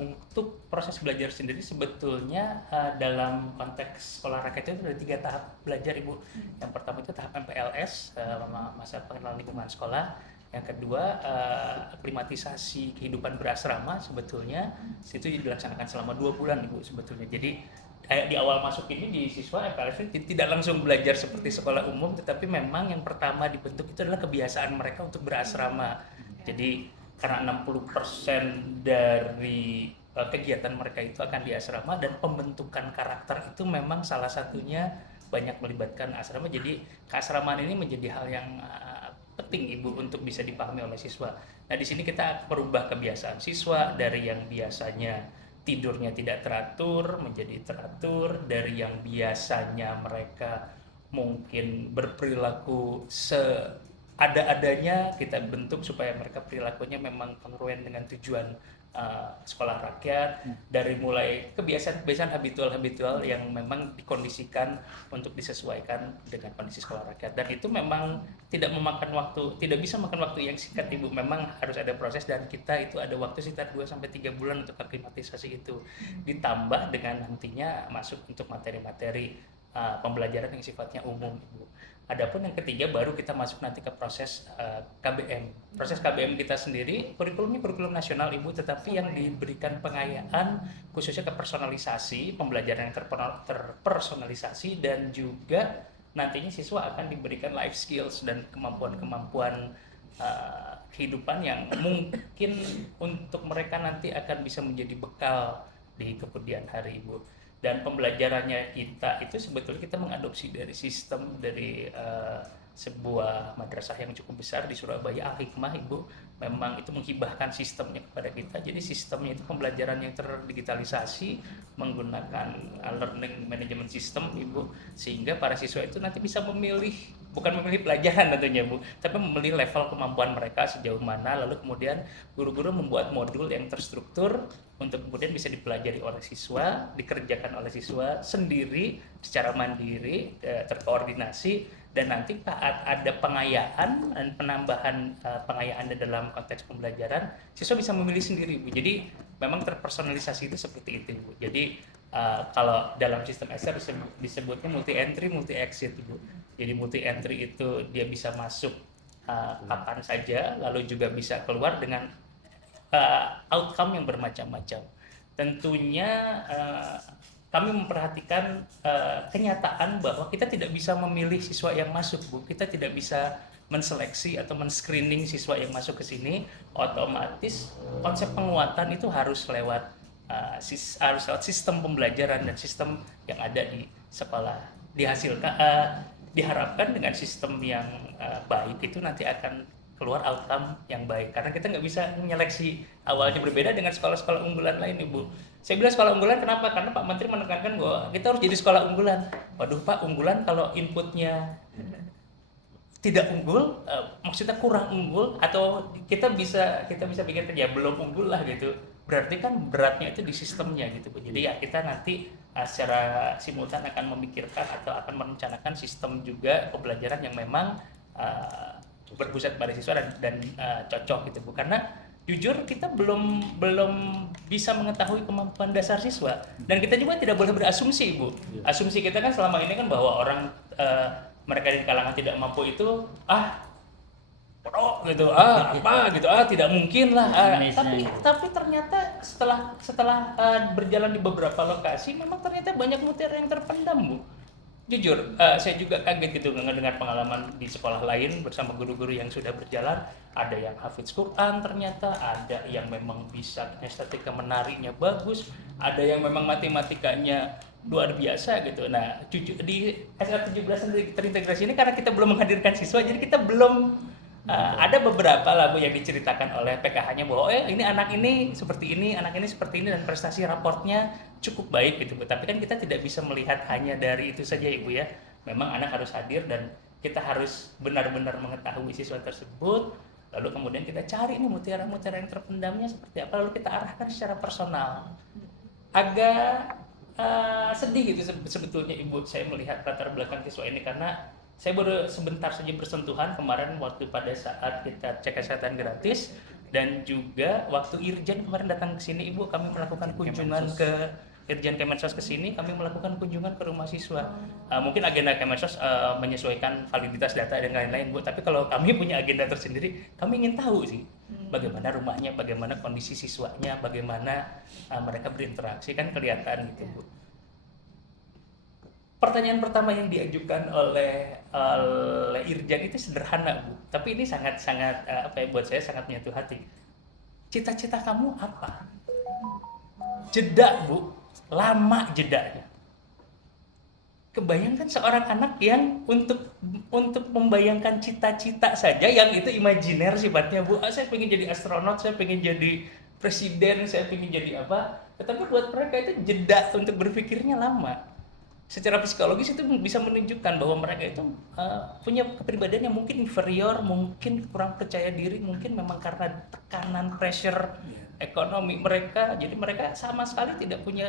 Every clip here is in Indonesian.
Untuk proses belajar sendiri sebetulnya dalam konteks sekolah rakyat itu ada 3 tahap belajar Ibu. Yang pertama itu tahap MPLS, masa pengenalan lingkungan sekolah. Yang kedua aklimatisasi kehidupan berasrama sebetulnya itu dilaksanakan selama 2 bulan Ibu sebetulnya. Jadi di awal masuk ini di siswa MPLS ini tidak langsung belajar seperti sekolah umum, tetapi memang yang pertama dibentuk itu adalah kebiasaan mereka untuk berasrama. Jadi karena 60% dari kegiatan mereka itu akan di asrama, dan pembentukan karakter itu memang salah satunya banyak melibatkan asrama. Jadi keasramaan ini menjadi hal yang penting Ibu untuk bisa dipahami oleh siswa. Nah, di sini kita merubah kebiasaan siswa dari yang biasanya tidurnya tidak teratur menjadi teratur, dari yang biasanya mereka mungkin berperilaku ada-adanya kita bentuk supaya mereka perilakunya memang kongruen dengan tujuan sekolah rakyat, dari mulai kebiasaan-kebiasaan habitual yang memang dikondisikan untuk disesuaikan dengan kondisi sekolah rakyat. Dan itu memang tidak bisa makan waktu yang singkat Ibu. Memang harus ada proses, dan kita itu ada waktu sekitar 2-3 bulan untuk aklimatisasi itu. Ditambah dengan nantinya masuk untuk materi-materi pembelajaran yang sifatnya umum Ibu. Adapun yang ketiga baru kita masuk nanti ke proses KBM. Proses KBM kita sendiri kurikulumnya kurikulum nasional Ibu, tetapi yang diberikan pengayaan khususnya ke personalisasi, pembelajaran yang terpersonalisasi, dan juga nantinya siswa akan diberikan life skills dan kemampuan-kemampuan kehidupan yang mungkin untuk mereka nanti akan bisa menjadi bekal di kemudian hari Ibu. Dan pembelajarannya kita itu sebetulnya kita mengadopsi dari sistem dari sebuah madrasah yang cukup besar di Surabaya, Al-Hikmah Ibu. Memang itu menghibahkan sistemnya kepada kita. Jadi sistemnya itu pembelajaran yang terdigitalisasi menggunakan learning management system Ibu, sehingga para siswa itu nanti bisa memilih, bukan memilih pelajaran tentunya Bu, tapi memilih level kemampuan mereka sejauh mana, lalu kemudian guru-guru membuat modul yang terstruktur untuk kemudian bisa dipelajari oleh siswa, dikerjakan oleh siswa sendiri secara mandiri, terkoordinasi, dan nanti saat ada pengayaan dan penambahan pengayaan dalam konteks pembelajaran, siswa bisa memilih sendiri Bu. Jadi memang terpersonalisasi itu seperti itu Bu. Jadi kalau dalam sistem SR disebutnya multi entry multi exit Bu. Jadi multi entry itu dia bisa masuk kapan saja, lalu juga bisa keluar dengan outcome yang bermacam-macam. Tentunya kami memperhatikan kenyataan bahwa kita tidak bisa memilih siswa yang masuk Bu. Kita tidak bisa menseleksi atau men-screening siswa yang masuk ke sini. Otomatis konsep penguatan itu harus lewat sistem pembelajaran dan sistem yang ada di sekolah. Diharapkan dengan sistem yang baik itu nanti akan keluar outcome yang baik, karena kita nggak bisa menyeleksi awalnya. Berbeda dengan sekolah-sekolah unggulan lain Ibu. Saya bilang sekolah unggulan kenapa? Karena Pak Menteri menekankan bahwa kita harus jadi sekolah unggulan. Waduh Pak, unggulan kalau inputnya tidak unggul, maksudnya kurang unggul, atau kita bisa pikirkan ya belum unggul lah gitu. Berarti kan beratnya itu di sistemnya gitu Bu. Jadi ya kita nanti secara simultan akan memikirkan atau akan merencanakan sistem juga pembelajaran yang memang berpusat pada siswa dan cocok gitu Bu. Karena jujur kita belum bisa mengetahui kemampuan dasar siswa, dan kita juga tidak boleh berasumsi Bu. Asumsi kita kan selama ini kan bahwa orang mereka di kalangan tidak mampu itu bodoh gitu, apa gitu, tidak mungkin lah. Tapi ternyata setelah berjalan di beberapa lokasi, memang ternyata banyak mutiara yang terpendam Bu. Jujur, saya juga kaget gitu mendengar pengalaman di sekolah lain bersama guru-guru yang sudah berjalan. Ada yang hafidz Quran ternyata, ada yang memang bisa estetika menarinya bagus, ada yang memang matematikanya luar biasa gitu. Nah, di SR17 terintegrasi ini karena kita belum menghadirkan siswa, jadi kita belum ada beberapa lah Bu yang diceritakan oleh PKH-nya bahwa ini anak ini seperti ini, anak ini seperti ini, dan prestasi raportnya cukup baik gitu Bu. Tapi kan kita tidak bisa melihat hanya dari itu saja Ibu ya. Memang anak harus hadir dan kita harus benar-benar mengetahui siswa tersebut. Lalu kemudian kita cari nih mutiara-mutiara yang terpendamnya seperti apa, lalu kita arahkan secara personal. Agak sedih gitu sebetulnya Ibu saya melihat latar belakang siswa ini, karena saya baru sebentar saja bersentuhan kemarin waktu pada saat kita cek kesehatan gratis. Dan juga waktu Irjen kemarin datang ke sini Ibu, kami melakukan kunjungan ke Irjen Kemensos ke sini, kami melakukan kunjungan ke rumah siswa. Mungkin agenda Kemensos menyesuaikan validitas data dan lain-lain Bu, tapi kalau kami punya agenda tersendiri, kami ingin tahu sih bagaimana rumahnya, bagaimana kondisi siswanya, bagaimana mereka berinteraksi, kan kelihatan gitu Bu. Pertanyaan pertama yang diajukan oleh Irjen itu sederhana Bu, tapi ini sangat buat saya sangat menyentuh hati. Cita-cita kamu apa? Jeda Bu, lama jedanya. Kebayangkan seorang anak yang untuk membayangkan cita-cita saja yang itu imajiner sifatnya Bu. Saya pengen jadi astronot, saya pengen jadi presiden, saya pengen jadi apa. Tetapi buat mereka itu jeda untuk berpikirnya lama. Secara psikologis itu bisa menunjukkan bahwa mereka itu punya kepribadian yang mungkin inferior, mungkin kurang percaya diri, mungkin memang karena tekanan pressure ekonomi mereka, jadi mereka sama sekali tidak punya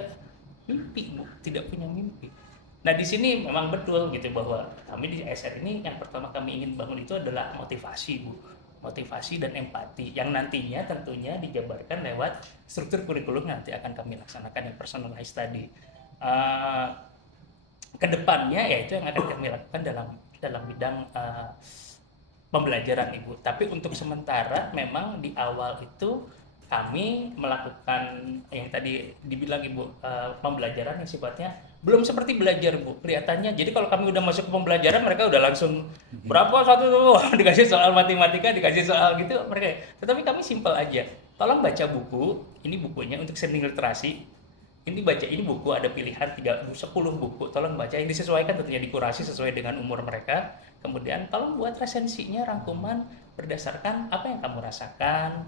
mimpi Bu, tidak punya mimpi. Nah di sini memang betul gitu bahwa kami di ASR ini yang pertama kami ingin bangun itu adalah motivasi Bu, motivasi dan empati yang nantinya tentunya dijabarkan lewat struktur kurikulum nanti akan kami laksanakan yang personalized tadi. Kedepannya yaitu yang akan kami lakukan dalam bidang pembelajaran Ibu. Tapi untuk sementara memang di awal itu kami melakukan yang tadi dibilang Ibu, pembelajaran yang sifatnya belum seperti belajar Bu kelihatannya. Jadi kalau kami udah masuk ke pembelajaran mereka udah langsung berapa satu dikasih soal matematika, dikasih soal gitu mereka. Tetapi kami simpel aja. Tolong baca buku, ini bukunya untuk seni literasi. Ini baca, ini buku ada pilihan 10 buku, tolong baca, yang disesuaikan tentunya dikurasi sesuai dengan umur mereka. Kemudian tolong buat resensinya, rangkuman berdasarkan apa yang kamu rasakan,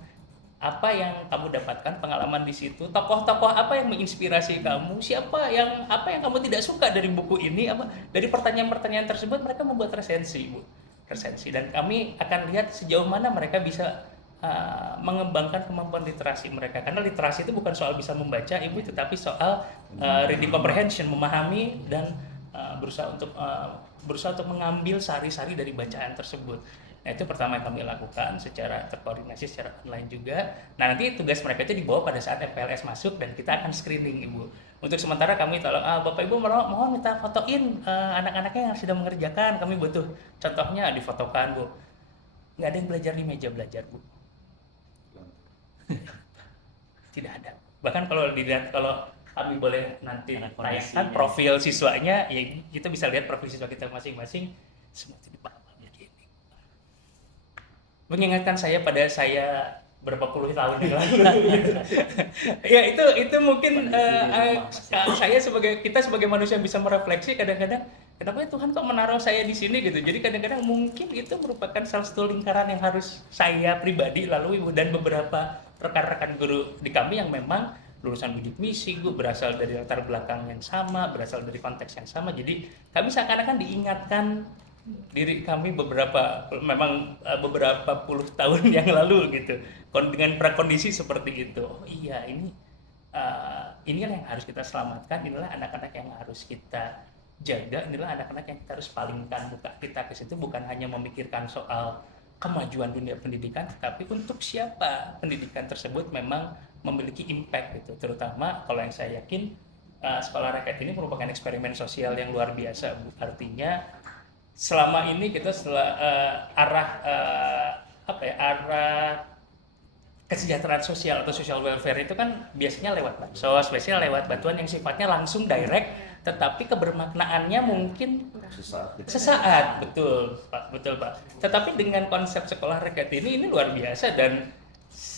apa yang kamu dapatkan pengalaman di situ, tokoh-tokoh apa yang menginspirasi kamu, apa yang kamu tidak suka dari buku ini, apa dari pertanyaan-pertanyaan tersebut mereka membuat resensi Bu, resensi, dan kami akan lihat sejauh mana mereka bisa mengembangkan kemampuan literasi mereka, karena literasi itu bukan soal bisa membaca Ibu, tetapi soal reading comprehension, memahami dan berusaha untuk mengambil sari-sari dari bacaan tersebut. Nah itu pertama yang kami lakukan secara terkoordinasi secara online juga. Nah nanti tugas mereka itu dibawa pada saat MPLS masuk dan kita akan screening Ibu. Untuk sementara kami tolong Bapak Ibu mohon minta fotoin anak-anaknya yang sedang mengerjakan, kami butuh contohnya difotokan Bu. Nggak ada yang belajar di meja belajar Bu. Tidak ada. Bahkan kalau dilihat, kalau kami boleh nanti tayangkan profil siswanya, ya kita bisa lihat profil siswa kita masing-masing, semua itu di bawah begini. Mengingatkan saya pada saya berapa puluh tahun yang lalu. Ya itu mungkin kita sebagai manusia bisa merefleksi kadang-kadang, kenapa Tuhan kok menaruh saya di sini gitu. Jadi kadang-kadang mungkin itu merupakan salah satu lingkaran yang harus saya pribadi lalui, dan beberapa rekan-rekan guru di kami yang memang lulusan bidik misi, berasal dari latar belakang yang sama, berasal dari konteks yang sama. Jadi kami seakan-akan diingatkan diri kami beberapa puluh tahun yang lalu gitu, dengan prakondisi seperti itu. Oh iya, ini yang harus kita selamatkan, inilah anak-anak yang harus kita jaga, inilah anak-anak yang kita harus palingkan muka kita ke situ, bukan hanya memikirkan soal kemajuan dunia pendidikan, tapi untuk siapa pendidikan tersebut memang memiliki impact gitu. Terutama kalau yang saya yakin sekolah rakyat ini merupakan eksperimen sosial yang luar biasa Bu. Artinya selama ini kita arah kesejahteraan sosial atau social welfare itu kan biasanya lewat bansos, biasanya lewat bantuan yang sifatnya langsung direct, tetapi kebermaknaannya mungkin sesaat. Betul Pak. Tetapi dengan konsep sekolah rakyat ini luar biasa, dan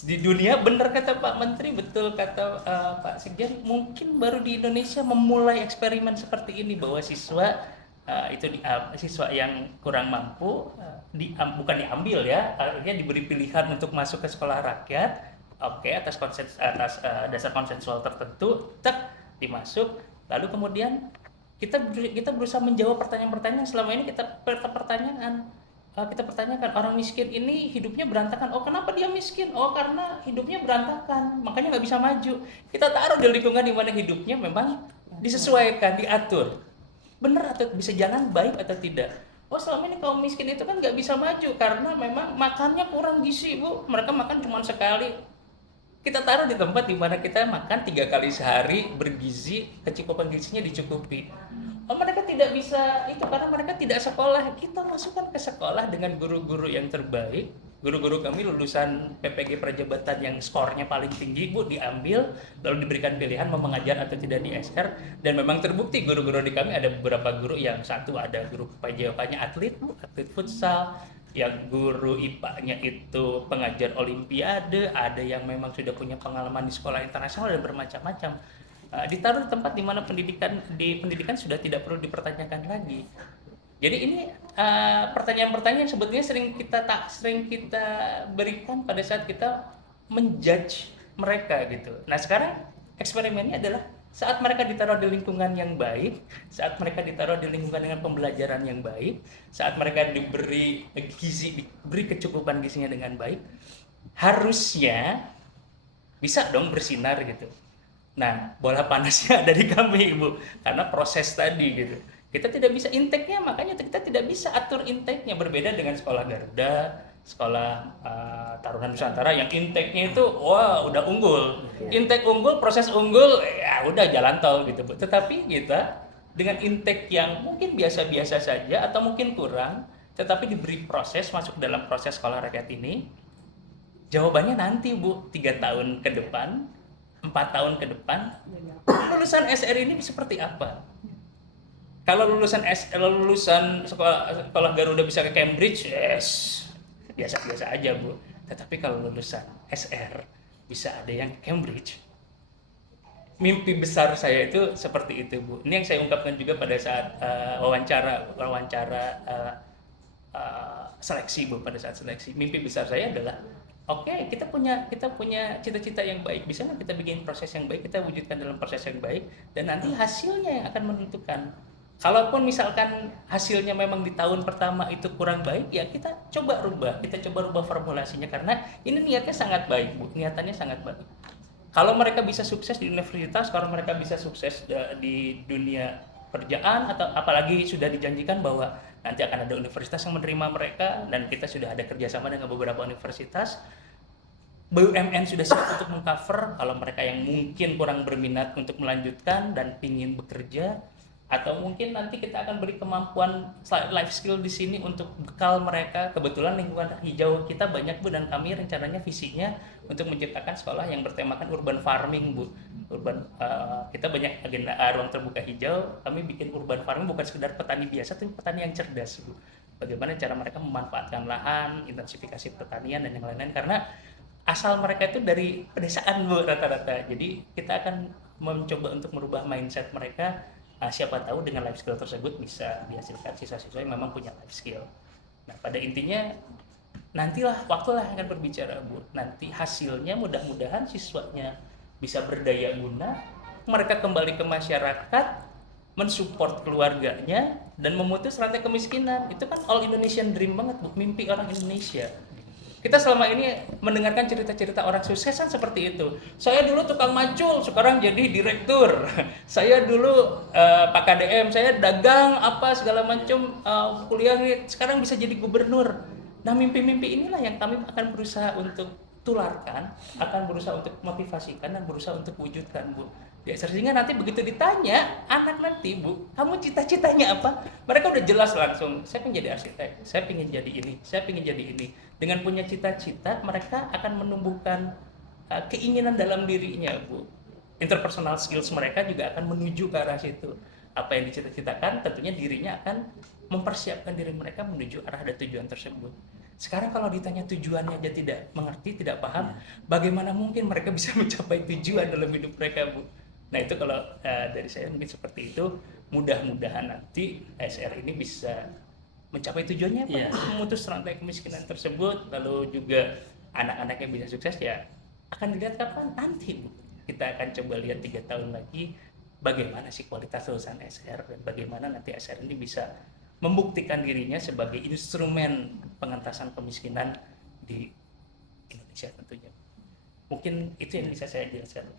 di dunia, benar kata Pak Menteri, betul kata Pak Sekjen, mungkin baru di Indonesia memulai eksperimen seperti ini, bahwa siswa siswa yang kurang mampu bukan diambil ya, artinya diberi pilihan untuk masuk ke sekolah rakyat, atas dasar konsensual tertentu, dimasuk, lalu kemudian kita berusaha menjawab pertanyaan-pertanyaan yang selama ini kita pertanyakan. Orang miskin ini hidupnya berantakan. Oh, kenapa dia miskin? Oh, karena hidupnya berantakan, makanya nggak bisa maju. Kita taruh di lingkungan di mana hidupnya memang disesuaikan, diatur. Benar atau bisa jalan baik atau tidak? oh selama ini kaum miskin itu kan nggak bisa maju karena memang makannya kurang gizi Bu, mereka makan cuma sekali. Kita taruh di tempat di mana kita makan 3 kali sehari bergizi, kecukupan gizinya dicukupi. Oh mereka tidak bisa itu karena mereka tidak sekolah. Kita masukkan ke sekolah dengan guru-guru yang terbaik. Guru-guru kami lulusan PPG Prajabatan yang skornya paling tinggi Bu, diambil lalu diberikan pilihan mau mengajar atau tidak di SR, dan memang terbukti guru-guru di kami ada beberapa guru yang satu ada guru PJOK-nya atlet Bu, atlet futsal, yang guru IPA-nya itu pengajar olimpiade, ada yang memang sudah punya pengalaman di sekolah internasional dan bermacam-macam. Ditaruh di tempat di mana pendidikan sudah tidak perlu dipertanyakan lagi. Jadi ini pertanyaan-pertanyaan yang sebetulnya sering kita berikan pada saat kita menjudge mereka gitu. Nah sekarang eksperimennya adalah saat mereka ditaruh di lingkungan yang baik, saat mereka ditaruh di lingkungan dengan pembelajaran yang baik, saat mereka diberi kecukupan gizinya dengan baik, harusnya bisa dong bersinar gitu. Nah, bola panasnya ada di kami, Ibu, karena proses tadi gitu. Kita tidak bisa intake-nya, makanya kita tidak bisa atur intake-nya, berbeda dengan sekolah Garuda, sekolah Tarunan Nusantara yang intake-nya itu wah udah unggul. Intake unggul, proses unggul, ya udah jalan tol gitu, Bu. Tetapi kita dengan intake yang mungkin biasa-biasa saja atau mungkin kurang, tetapi diberi proses masuk dalam proses sekolah rakyat ini, jawabannya nanti Bu, 3 tahun ke depan, 4 tahun ke depan, lulusan SR ini seperti apa? Kalau lulusan sekolah Garuda bisa ke Cambridge, yes, biasa-biasa aja Bu. Tetapi kalau lulusan SR bisa ada yang ke Cambridge, mimpi besar saya itu seperti itu Bu. Ini yang saya ungkapkan juga pada saat wawancara seleksi Bu. Pada saat seleksi, mimpi besar saya adalah oke, kita punya cita-cita yang baik. Bisa nggak kita bikin proses yang baik, kita wujudkan dalam proses yang baik, dan nanti hasilnya yang akan menentukan. Kalaupun misalkan hasilnya memang di tahun pertama itu kurang baik, ya kita coba rubah formulasinya, karena ini niatnya sangat baik Bu, niatannya sangat baik. Kalau mereka bisa sukses di universitas, kalau mereka bisa sukses di dunia kerjaan, atau apalagi sudah dijanjikan bahwa nanti akan ada universitas yang menerima mereka, dan kita sudah ada kerjasama dengan beberapa universitas, BUMN sudah siap untuk mengcover kalau mereka yang mungkin kurang berminat untuk melanjutkan dan ingin bekerja, atau mungkin nanti kita akan beri kemampuan life skill di sini untuk bekal mereka. Kebetulan lingkungan hijau kita banyak Bu, dan kami rencananya visinya untuk menciptakan sekolah yang bertemakan urban farming Bu. Kita banyak agenda ruang terbuka hijau, kami bikin urban farming bukan sekedar petani biasa, tapi petani yang cerdas Bu. Bagaimana cara mereka memanfaatkan lahan, intensifikasi pertanian dan yang lain-lain, karena asal mereka itu dari pedesaan Bu rata-rata. Jadi kita akan mencoba untuk merubah mindset mereka. Siapa tahu dengan life skill tersebut bisa dihasilkan siswa-siswa yang memang punya life skill. Nah pada intinya nantilah waktulah yang akan berbicara Bu. Nanti hasilnya mudah-mudahan siswanya bisa berdaya guna, mereka kembali ke masyarakat, mensupport keluarganya, dan memutus rantai kemiskinan. Itu kan all Indonesian dream banget Bu, mimpi orang Indonesia. Kita selama ini mendengarkan cerita-cerita orang sukses kan seperti itu. Saya dulu tukang macul, sekarang jadi direktur. Saya dulu Pak KDM, saya dagang apa segala macam, kuliah sekarang bisa jadi gubernur. Nah mimpi-mimpi inilah yang kami akan berusaha untuk tularkan, akan berusaha untuk motivasikan dan berusaha untuk wujudkan Bu. Ya, sehingga nanti begitu ditanya anak nanti Bu, kamu cita-citanya apa? Mereka udah jelas langsung, saya pengen jadi arsitek, saya pengen jadi ini, saya pengen jadi ini. Dengan punya cita-cita, mereka akan menumbuhkan keinginan dalam dirinya Bu. Interpersonal skills mereka juga akan menuju ke arah situ. Apa yang dicita-citakan, tentunya dirinya akan mempersiapkan diri mereka menuju arah dan tujuan tersebut. Sekarang kalau ditanya tujuannya aja tidak mengerti, tidak paham, bagaimana mungkin mereka bisa mencapai tujuan dalam hidup mereka Bu? Nah itu kalau dari saya mungkin seperti itu. Mudah-mudahan nanti SR ini bisa mencapai tujuannya Pak, memutus rantai kemiskinan tersebut, lalu juga anak-anak yang bisa sukses ya akan dilihat kapan nanti Bu. Kita akan coba lihat 3 tahun lagi bagaimana sih kualitas lulusan SR, dan bagaimana nanti SR ini bisa membuktikan dirinya sebagai instrumen pengentasan kemiskinan di Indonesia tentunya. Mungkin itu yang bisa saya jelaskan.